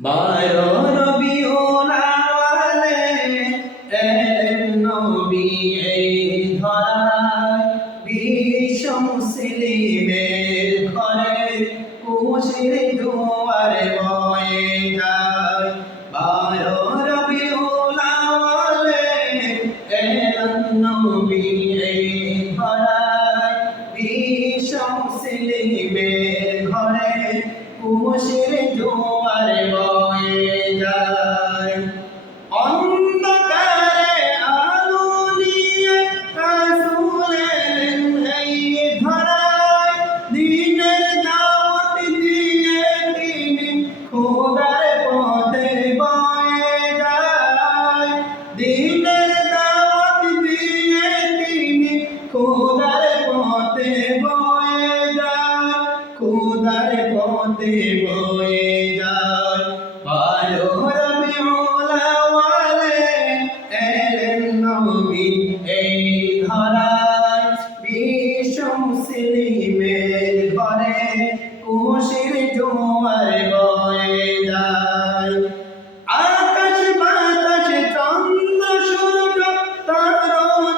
বারো রবিউল আউয়ালে এলেন নবী এই ধরায়, বিশ্ব মুসলিমের ঘরে খুশির জোয়ার বয়ে যায়। বারো রবিউল আউয়ালে এলেন নবী এই ধরায়, বিশ্ব মুসলিমের ঘরে খুশির জোয়ার বয়ে যায়। অন্ধকারে আলো নিয়ে রাসূল এলেন এই ধরায়, দ্বীনের দাওয়াত দিয়ে তিনি খোদার পথে বয়ে যায়। দ্বীনের দাওয়াত দিয়ে তিনি খোদার পথে বয়ে যায়, খোদার পথে বয়ে যায়। বারো রবিউল আউয়ালে এলেন নবী এই ধরায়, বিশ্ব মুসলিমের ঘরে খুশির জোয়ার বয়ে যায়। আকাশ বাতাস চন্দ্র সূর্য তার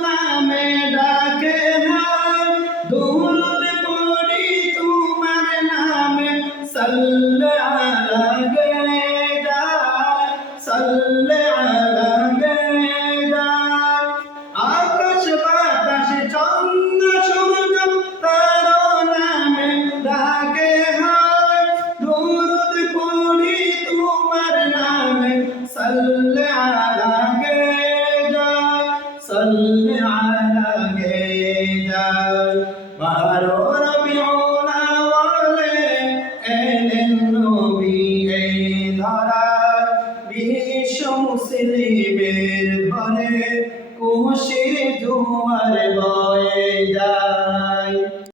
নামে ডাকে হায়, দুরূদ পড়ি তোমার নামে সাল্লে আলা গেদায়, সাল্লে আলা গেদায়। আকাশ বাতাস চন্দ্র সূর্য তার নামে ডাকে হায়, দুরূদ পড়ি তোমার নামে সাল্লে আলা গেদায়, সাল্লে আলা গেদায়। বারো রবিউল আউয়ালে এলেন নবী এই ধরায়, বিশ্ব মুসলিমের ঘরে খুশির জোয়ার